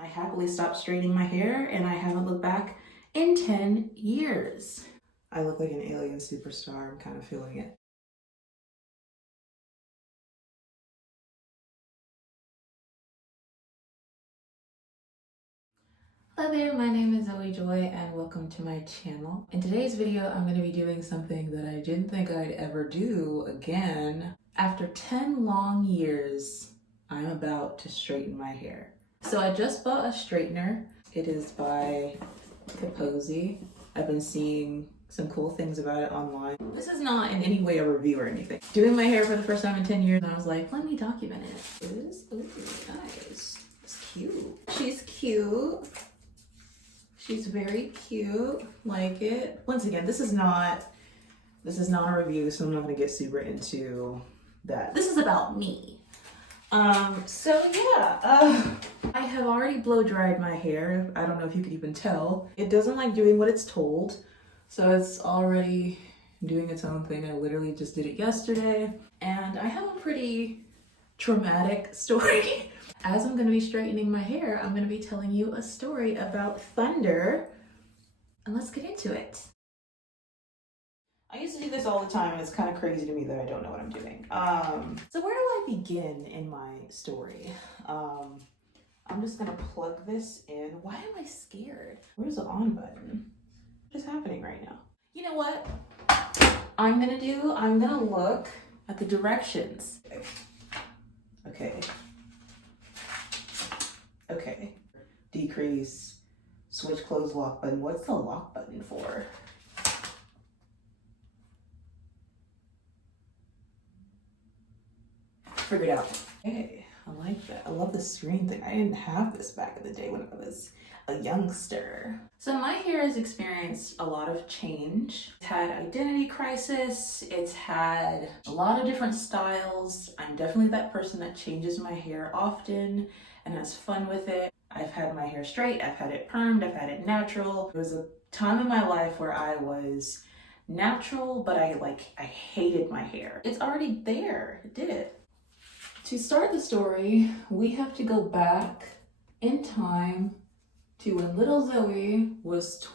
I happily stopped straightening my hair and I haven't looked back in 10 years. I look like an alien superstar. I'm kind of feeling it. Hello there, my name is Zoe Joy and welcome to my channel. In today's video, I'm going to be doing something that I didn't think I'd ever do again. After 10 long years, I'm about to straighten my hair. So I just bought a straightener. It is by Kipozi. I've been seeing some cool things about it online. This is not in any way a review or anything. Doing my hair for the first time in 10 years, and I was like, let me document it. Ooh, nice. It's cute. She's cute. She's very cute, like it. Once again, this is not a review, so I'm not gonna get super into that. This is about me. I have already blow dried my hair. I don't know if you could even tell. It doesn't like doing what it's told, so it's already doing its own thing. I literally just did it yesterday, and I have a pretty traumatic story. As I'm gonna be straightening my hair, I'm gonna be telling you a story about thunder, and let's get into it. I used to do this all the time, and it's kind of crazy to me that I don't know what I'm doing. So where do I begin in my story? I'm just gonna plug this in. Why am I scared? Where's the on button? What is happening right now? You know what I'm gonna look at the directions. Okay. Decrease, switch, close, lock button. What's the lock button for? Figured out. Okay, I like that. I love the screen thing. I didn't have this back in the day when I was a youngster. So my hair has experienced a lot of change. It's had identity crisis. It's had a lot of different styles. I'm definitely that person that changes my hair often and has fun with it. I've had my hair straight, I've had it permed, I've had it natural. There was a time in my life where I was natural, but I hated my hair. It's already there, it did it. To start the story, we have to go back in time to when little Zoe was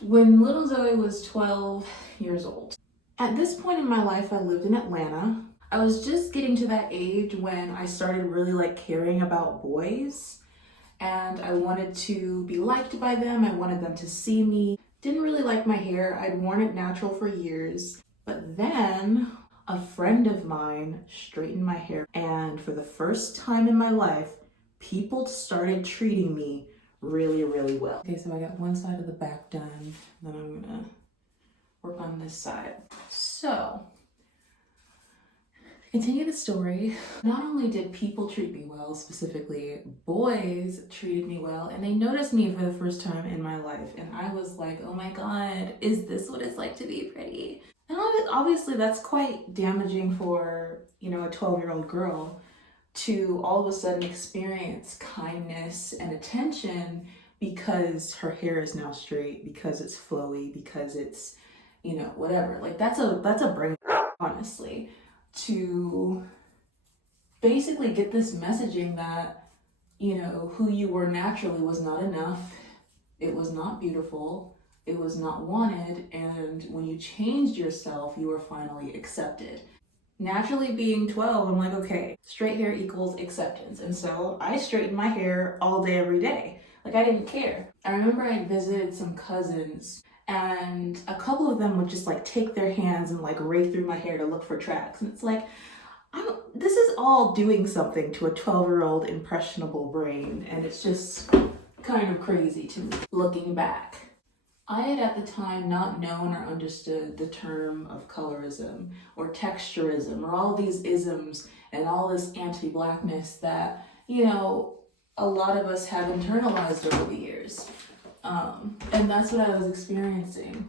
when little Zoe was 12 years old. At this point in my life, I lived in Atlanta. I was just getting to that age when I started really caring about boys, and I wanted to be liked by them. I wanted them to see me. Didn't really like my hair. I'd worn it natural for years, but then a friend of mine straightened my hair, and for the first time in my life, people started treating me really, really well. Okay, so I got one side of the back done, then I'm gonna work on this side. So, to continue the story, not only did people treat me well, specifically boys treated me well, and they noticed me for the first time in my life, and I was like, oh my God, is this what it's like to be pretty? And obviously that's quite damaging for, a 12-year-old girl to all of a sudden experience kindness and attention because her hair is now straight, because it's flowy, because it's, whatever. That's a brain, honestly, to basically get this messaging that, who you were naturally was not enough. It was not beautiful. It was not wanted, and when you changed yourself, you were finally accepted. Naturally being 12, I'm like, okay, straight hair equals acceptance. And so I straightened my hair all day, every day. I didn't care. I remember I visited some cousins, and a couple of them would just take their hands and rake through my hair to look for tracks. And it's this is all doing something to a 12-year-old impressionable brain, and it's just kind of crazy to me looking back. I had at the time not known or understood the term of colorism or texturism or all these isms and all this anti-blackness that, a lot of us have internalized over the years. And that's what I was experiencing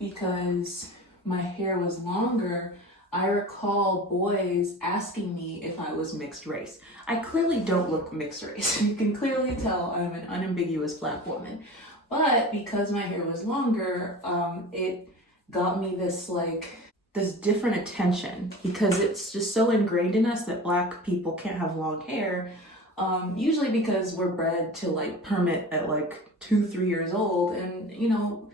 because my hair was longer. I recall boys asking me if I was mixed race. I clearly don't look mixed race. You can clearly tell I'm an unambiguous Black woman. But because my hair was longer, it got me this different attention because it's just so ingrained in us that Black people can't have long hair. Usually because we're bred to like permit at like 2, 3 years old, and you know,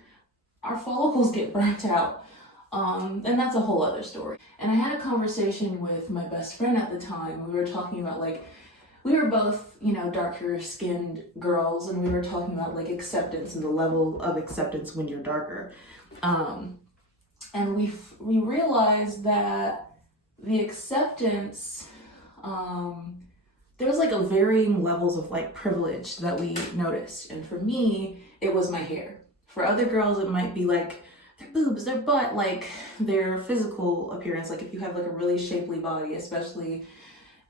our follicles get burnt out. And that's a whole other story. And I had a conversation with my best friend at the time. We were talking about like, we were both, you know, darker skinned girls, and we were talking about like acceptance and the level of acceptance when you're darker. And we realized that the acceptance, there was like a varying levels of like privilege that we noticed. And for me, it was my hair. For other girls, it might be like their boobs, their butt, like their physical appearance. Like if you have like a really shapely body, especially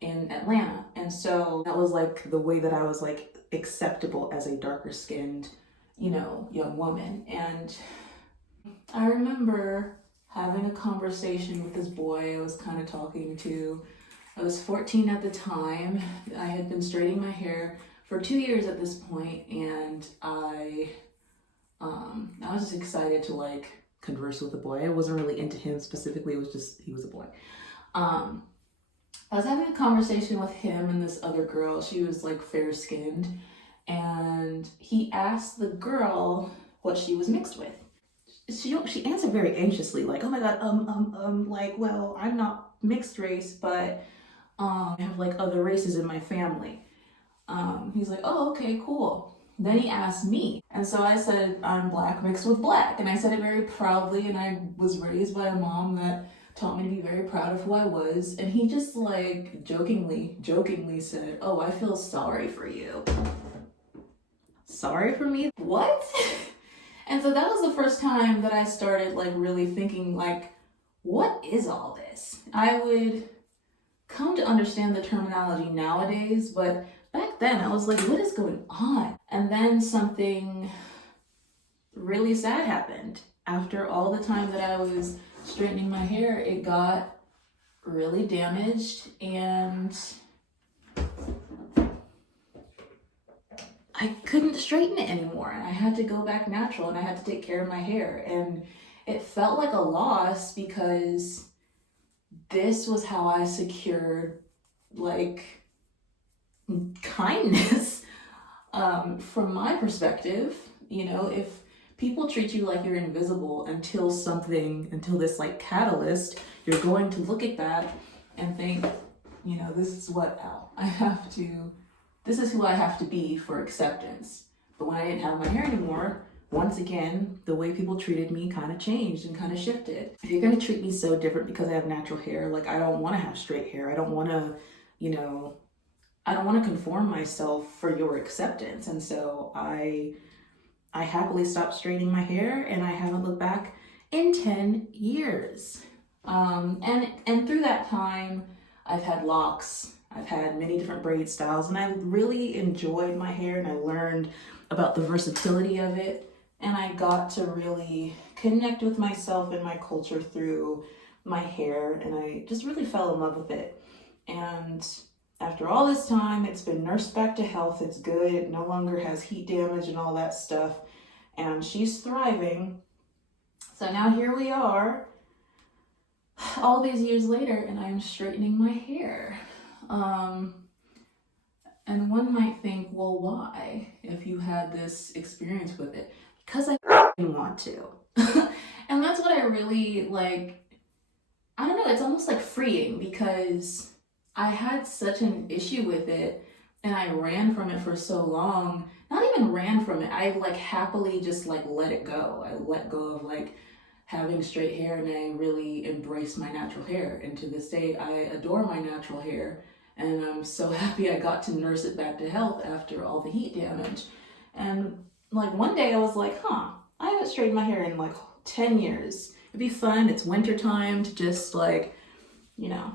in Atlanta. And so that was like the way that I was like acceptable as a darker skinned, you know, young woman. And I remember having a conversation with this boy I was kind of talking to. I was 14 at the time. I had been straightening my hair for 2 years at this point, and I was just excited to like converse with the boy. I wasn't really into him specifically, it was just, he was a boy. I was having a conversation with him and this other girl. She was like fair skinned, and he asked the girl what she was mixed with. She answered very anxiously, like, oh my god, like, well, I'm not mixed race, but I have like other races in my family. He's like, oh, okay, cool. Then he asked me, and so I said, I'm black mixed with black, and I said it very proudly, and I was raised by a mom that taught me to be very proud of who I was. And he just like jokingly said, oh, I feel sorry for you. Sorry for me? What? And so that was the first time that I started like really thinking like, what is all this? I would come to understand the terminology nowadays, but back then I was like, what is going on? And then something really sad happened. After all the time that I was straightening my hair, it got really damaged, and I couldn't straighten it anymore, and I had to go back natural, and I had to take care of my hair. And it felt like a loss because this was how I secured like kindness. From my perspective, you know, if people treat you like you're invisible until this like catalyst, you're going to look at that and think, you know, this is who I have to be for acceptance. But when I didn't have my hair anymore, once again, the way people treated me kind of changed and kind of shifted. If you're going to treat me so different because I have natural hair, like I don't want to have straight hair. I don't want to, you know, I don't want to conform myself for your acceptance. And so I happily stopped straightening my hair, and I haven't looked back in 10 years. And through that time, I've had locks, I've had many different braid styles, and I really enjoyed my hair, and I learned about the versatility of it. And I got to really connect with myself and my culture through my hair, and I just really fell in love with it. And after all this time, it's been nursed back to health. It's good. It no longer has heat damage and all that stuff. And she's thriving. So now here we are, all these years later, and I'm straightening my hair. And one might think, well, why? If you had this experience with it. Because I want to. And that's what I really like. I don't know, it's almost like freeing, because I had such an issue with it, and I ran from it for so long. Not even ran from it, I like happily just like let it go. I let go of like having straight hair, and I really embraced my natural hair. And to this day, I adore my natural hair, and I'm so happy I got to nurse it back to health after all the heat damage. And like one day I was like, I haven't straightened my hair in like 10 years. It'd be fun, it's winter time, to just like, you know,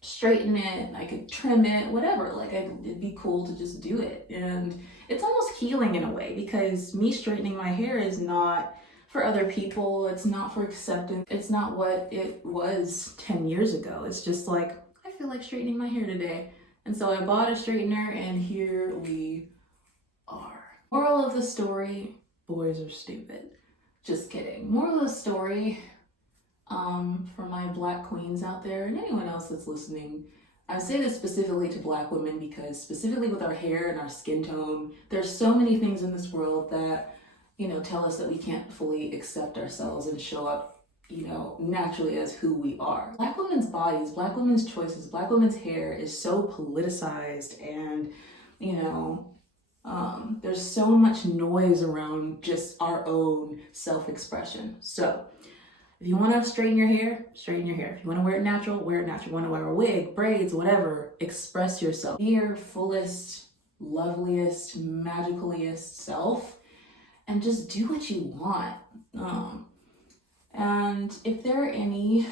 straighten it, I could trim it, whatever. Like it'd be cool to just do it. And it's almost healing in a way, because me straightening my hair is not for other people, it's not for acceptance, it's not what it was 10 years ago. It's just like, I feel like straightening my hair today. And so I bought a straightener, and here we are. Moral of the story, boys are stupid. Just kidding. Moral of the story, for my black queens out there and anyone else that's listening, I say this specifically to Black women because specifically with our hair and our skin tone, there's so many things in this world that, you know, tell us that we can't fully accept ourselves and show up, you know, naturally as who we are. Black women's bodies, Black women's choices, Black women's hair is so politicized, and, you know, there's so much noise around just our own self-expression. So if you want to straighten your hair, straighten your hair. If you want to wear it natural, wear it natural. You want to wear a wig, braids, whatever, express yourself. Be your fullest, loveliest, magicaliest self, and just do what you want. And if there are any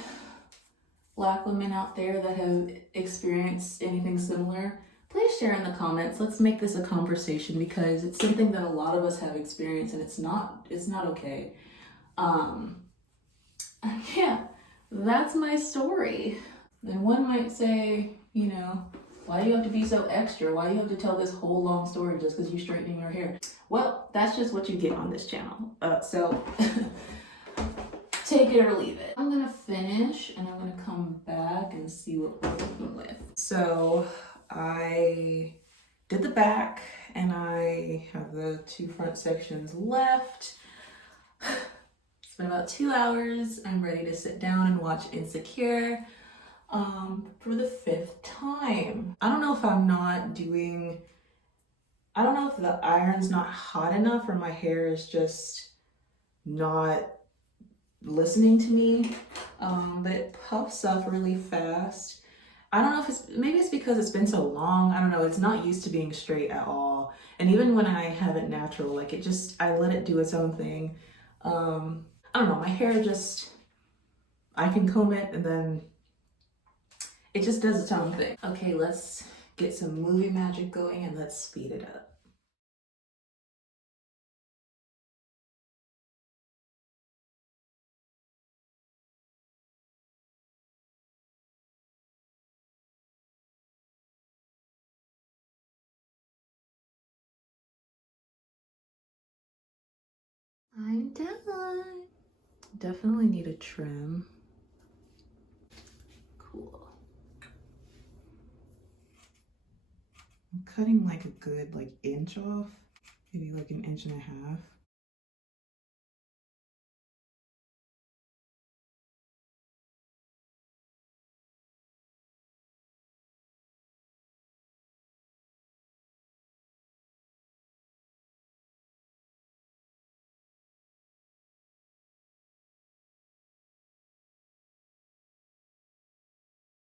Black women out there that have experienced anything similar, please share in the comments. Let's make this a conversation, because it's something that a lot of us have experienced, and it's not okay. Yeah, that's my story. And one might say, you know, why do you have to be so extra? Why do you have to tell this whole long story just because you're straightening your hair? Well, that's just what you get on this channel. So take it or leave it. I'm gonna finish and I'm gonna come back and see what we're working with. So I did the back and I have the 2 front sections left. It's been about 2 hours. I'm ready to sit down and watch Insecure for the 5th time. I don't know if the iron's not hot enough or my hair is just not listening to me, but it puffs up really fast. I don't know if maybe it's because it's been so long. I don't know. It's not used to being straight at all. And even when I have it natural, like I let it do its own thing. I don't know, my hair just, I can comb it and then it just does its own thing. Okay, let's get some movie magic going and let's speed it up. I'm done. Definitely need a trim. Cool. I'm cutting like a good inch off, maybe like 1.5 inches.